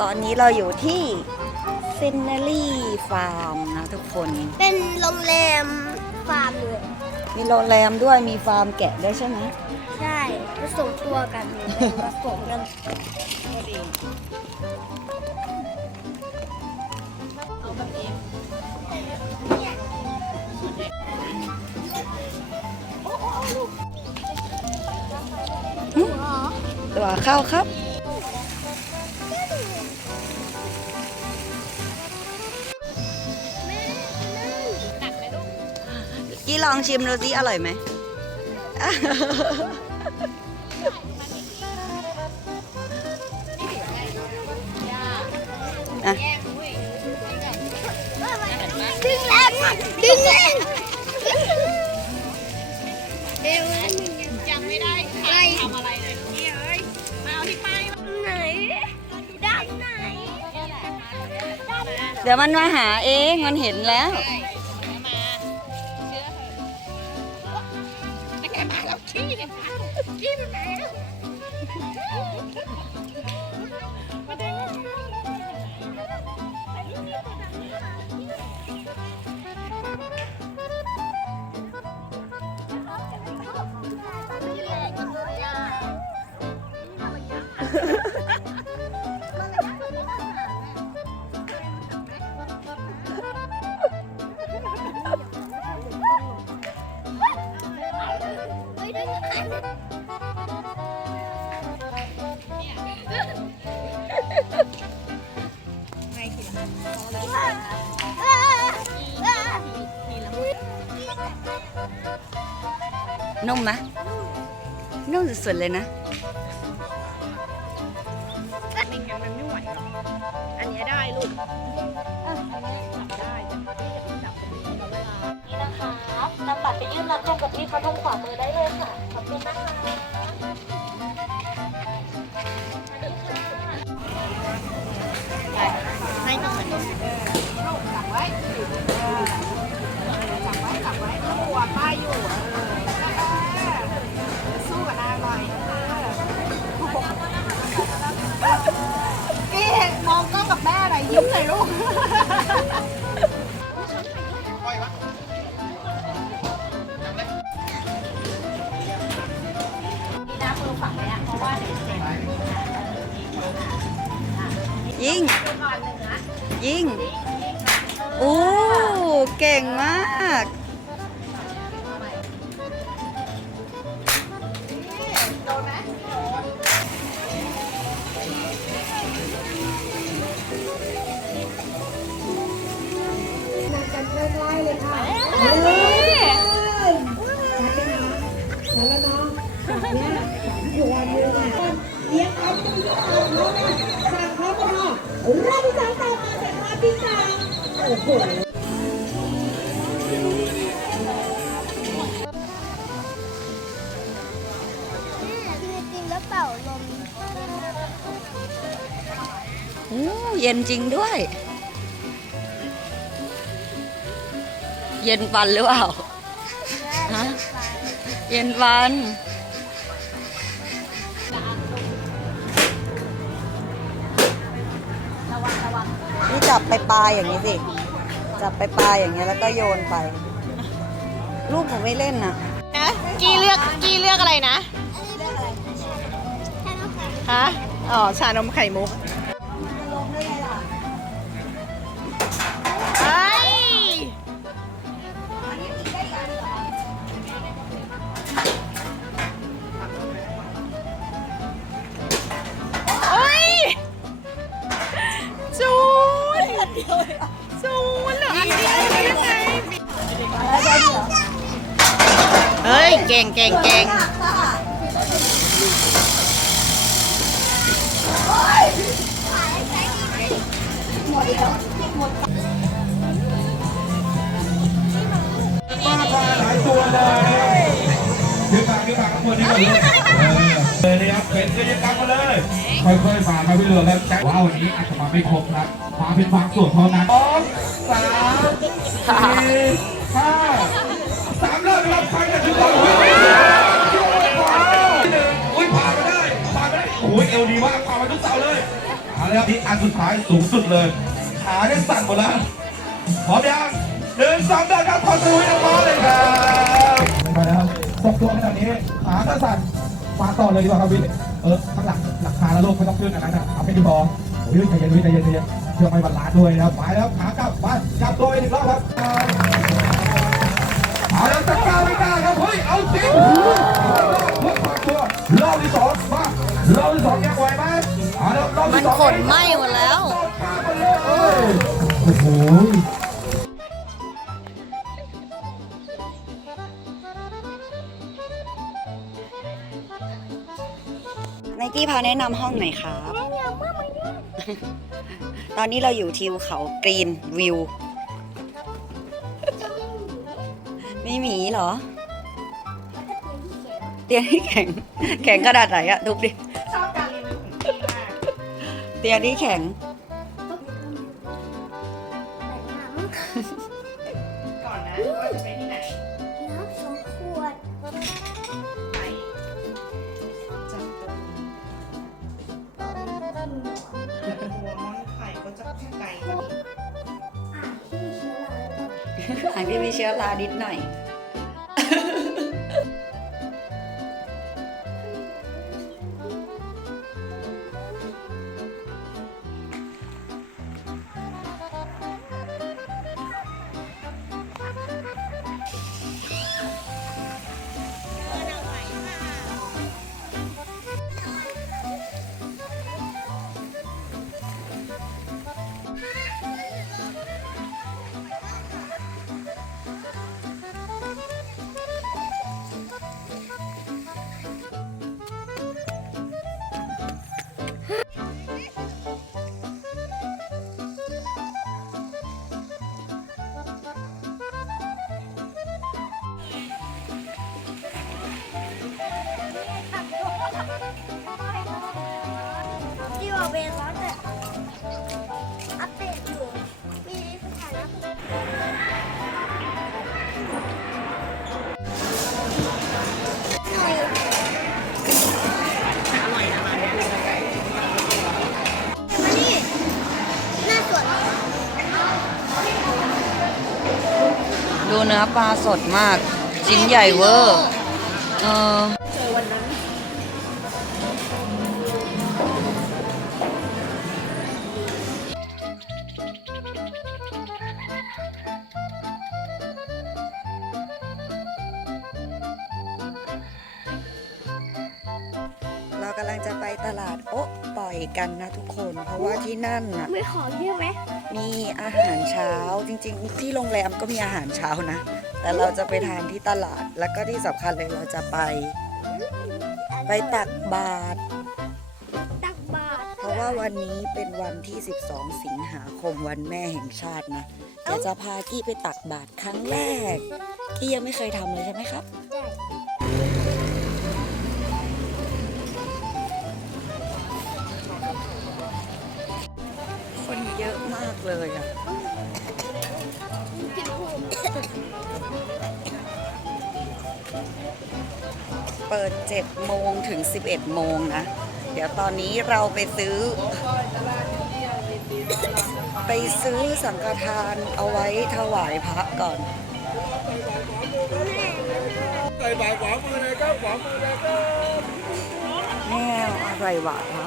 ตอนนี้เราอยู่ที่เซนนารีฟาร์มนะทุกคน เป็นโรงแรมฟาร์มเลยมีโรงแรมด้วยมีฟาร์มแกะด้วยใช่ไหมใช่ผสมตัวกันผสมกันตัวเข้าครับ กี้ลองชิมดูสิอร่อยไหม อะ ดึงแรงดึงแรงเร็วจำไม่ได้ใครทำอะไรเลยนี่เอ้ยมาเอาที่ป้ายไหนด้านไหน เดี๋ยวมันมาหาเองมันเห็นแล้วมาเชื่ นุ่มไหมนุ่มสุดๆเลยนะไม่งั้นมันไม่ไหวหรอกอันเนี้ยได้ลูกจับได้แต่พี่จะจับตรงนี้แล้วเวลานี่นะคะนำบัตรไปยื่นรับแทนกับพี่เขาตรงขวามือได้เลยค่ะ ขอบคุณนะคะให้ตรงไหนจับไว้จับไว้จับไว้หัวป้ายอยู่เอ ม่หน่อยยิ้มหน่อยลูกยิงยิง โอ้โหคือจริงแล้วเป่าลมโอ้เย็นจริงด้วย เย็นฟันหรือเปล่าฮะเย็นฟันนี่จับไปปลาอย่างนี้สิ จับไปปลายอย่างเงี้ยแล้วก็โยนไป ลูกผมไม่เล่นนะนะกี้เลือกกี้เลือกอะไรนะฮะอ๋อชานมไข่มุกเฮ้ยเฮ้ยจูนจูน เฮ้ยเก่งเก่งเก่งหลายตัวเลยขึ้นมาขึ้นมาข้างบนนี่ก่อนเลยเออเลยนะครับเป็นกิจกรรมมาเลย ค่อยๆมาครับพี่เรือครับแต่ว่าวันนี้อาจจะมาไม่ครบครับมาเป็นบางส่วนเท่านั้นสองสามสี่ห้าส แล้วนี่อันสุดท้ายสูงสุดเลย ขาเนี่ยสั่นหมดแล้วพร้อมยังหนึ่งสองเดินครับขอสูให้น้องๆเลยครับไปแล้วตกตัวขนาดนี้ขาก็สั่นมาต่อเลยดีกว่าครับวินเออข้างหลังหลังคาแล้วลูกไม่ต้องขึ้นอันนั้นะเอาไม่ดีพอโอ้ยใจเย็นวินใจเย็นใจเย็นเชื่อไม่บรรลานด้วยนะครับไปแล้วขากลับไปกลับตัวอีกรอบครับเอาแล้วตะกร้าไม่กล้าครับเฮ้ยเอาจริงเพื่อความตัวรอบที่สองมารอบที่สอง นไหม้หมดแล้ว โอ้โหไนกี้พาแนะนำห้องหน่อยครับ ตอนนี้เราอยู่ทิวเขากรีนวิวไม่มีเหรอ เตียงที่แข็ง แข็งขนาดไหนอะทุบดิ เตียงที่แข็ง ก่อนนะว่าจะไปที่ไหนน้ำสองขวดไปจับตัวหัวมอนไข่ก็จะไกลกว่านี้ อ่าที่มีเชื้อราแล้วก็อ่างที่มีเชื้อรานิดหน่อย ดูเนื้อปลาสดมาก ชิ้นใหญ่เวอร์ เออ ว่าที่นั่นน่ะ ไม่ขอเยอะไหมมีอาหารเช้าจริงๆ ที่โรงแรมก็มีอาหารเช้านะ แต่เราจะไปทานที่ตลาดแล้วก็ที่สำคัญเลยเราจะไป ไปตักบาตรตักบาตรเพราะว่าวันนี้เป็นวันที่ 12 สิงหาคมวันแม่แห่งชาตินะเดี๋ยวจะพากี้ไปตักบาตรครั้งแรกกี้ยังไม่เคยทำเลยใช่ไหมครับ เลยอะผิดถูกเปิด7โมงถึง 11 โมงนะ เดี๋ยวตอนนี้เราไปซื้อ ไปซื้อสังฆทานเอาไว้ถวายพระก่อนใส่บาตรขวามือเลยครับขวามือเลยครับแม่อะไรวะคะ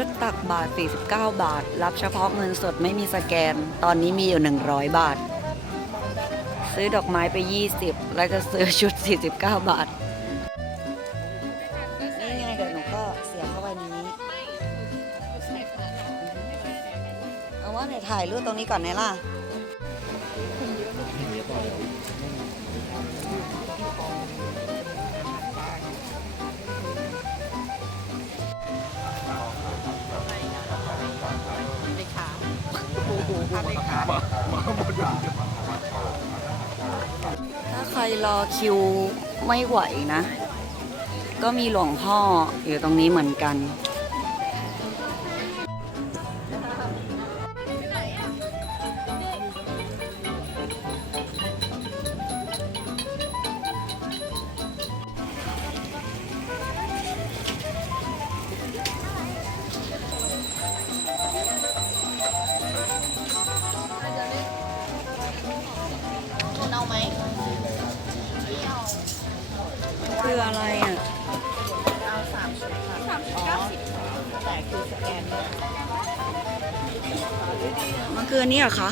ชุดตักบาท 49 บาท รับเฉพาะเงินสดไม่มีสแกน ตอนนี้มีอยู่ 100 บาท ซื้อดอกไม้ไป 20 แล้วจะซื้อชุด 49 บาท นี่ไงเดี๋ยวหนูก็เสียบเข้าไปในนี้ เอาว่าไหนถ่ายรูปตรงนี้ก่อนไห นล่ะถ้าใครรอคิวไม่ไหวนะ ก็มีหลวงพ่ออยู่ตรงนี้เหมือนกัน คืออันนี้เหรอคะ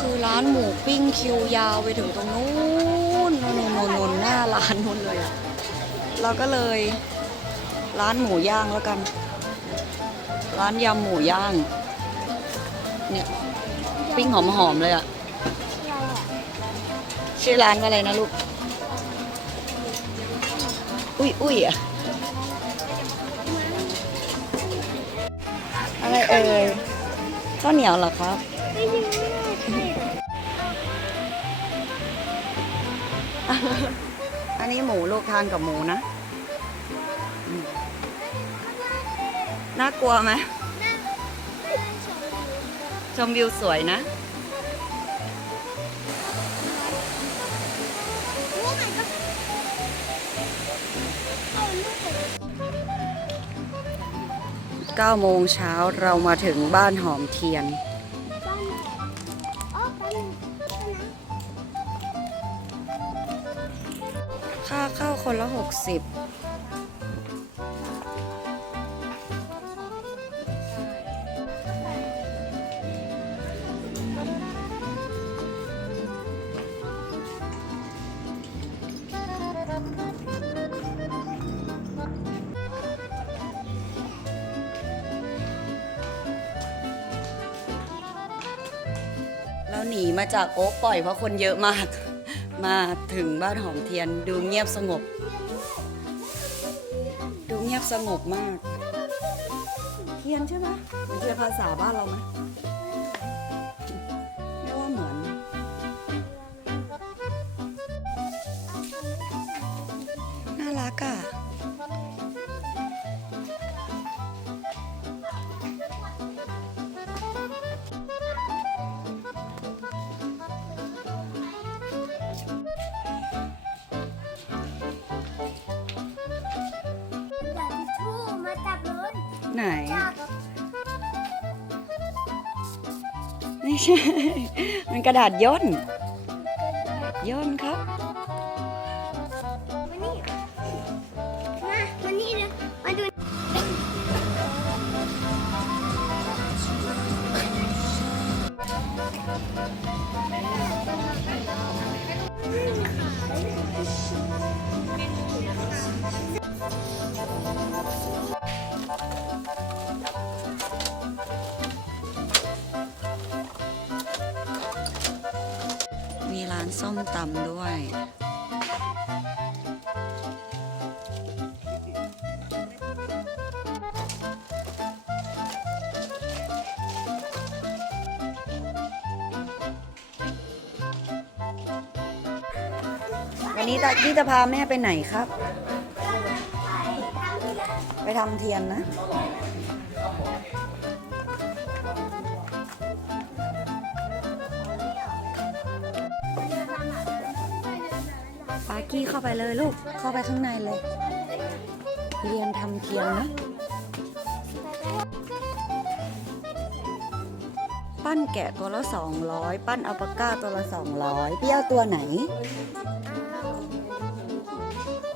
คือร้านหมูปิ้งคิวยาวไปถึงตรงนู้นนนนนนู่นนู่นหน้าร้านนู้นเลยอะเราก็เลยร้านหมูย่างแล้วกัน ร้านยำหมูย่าง เนี่ย ปิ้งหอมๆเลยอะ ชื่อร้านว่าอะไรนะลูก อุ้ยอุ้ยอะอะไรเอ่ยข้าวเหนียวเหรอครับไม่ยืนไม่ได้สิอันนี้หมูลูกทานกับหมูนะอืมน่ากลัวไหมชมวิวสวยนะ 9โมงเช้าเรามาถึงบ้านหอมเทียน ค่าเข้าคนละ 60 จากโอ๊กปล่อยเพราะคนเยอะมาก มาถึงบ้านหอมเทียนดูเงียบสงบ ดูเงียบสงบมาก เทียนใช่ไหมมันเทียนภาษาบ้านเราไหมไม่ว่าเหมือน น่ารักอะ ไหนจับไม่ใช่ มันกระดาษย่น ส้มตำด้วย วันนี้ตาที่จะพาแม่ไปไหนครับ ไปทำเทียนนะ กี้เข้าไปเลยลูก เข้าไปข้างในเลย เรียนทำเทียนนะ ปั้นแกะตัวละ200ปั้นอัลปาก้าตัวละ200พี่เอาตัวไหน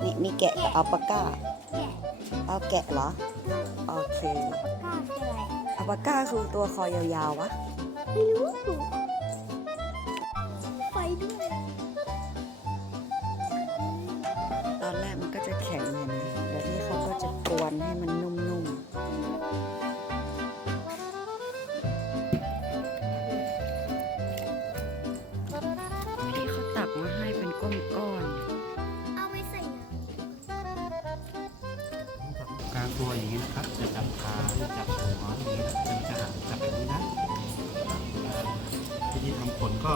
นี่มีแกะกับอัลปาก้า เอาแกะเหรอ โอเคก้าวคืออะไรอัลปาก้าคือตัวคอยาวๆวะ ไม่รู้ ตัวอย่างนี้นะครับ จะจับขาจับหัวอย่างนี้นะมันจะหักจับแบบนี้นะวิธีทำขนก็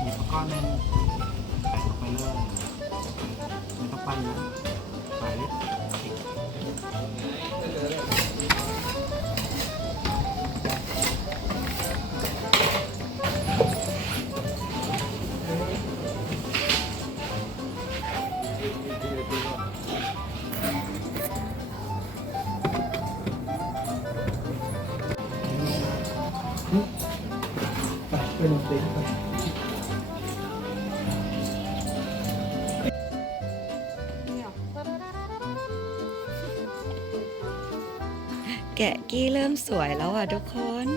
หยิบก้อนนึงใส่ลงไปเลยไม่ต้องปั้นนะ แกะกี้เริ่มสวยแล้วอะทุกคน